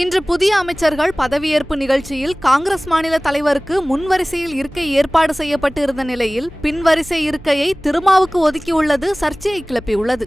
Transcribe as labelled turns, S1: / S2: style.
S1: இன்று புதிய அமைச்சர்கள் பதவியேற்பு நிகழ்ச்சியில் காங்கிரஸ் மாநில தலைவருக்கு முன்வரிசையில் இருக்கை ஏற்பாடு செய்யப்பட்டு இருந்த நிலையில் பின்வரிசை இருக்கையை திருமாவுக்கு ஒதுக்கியுள்ளது சர்ச்சையை கிளப்பியுள்ளது.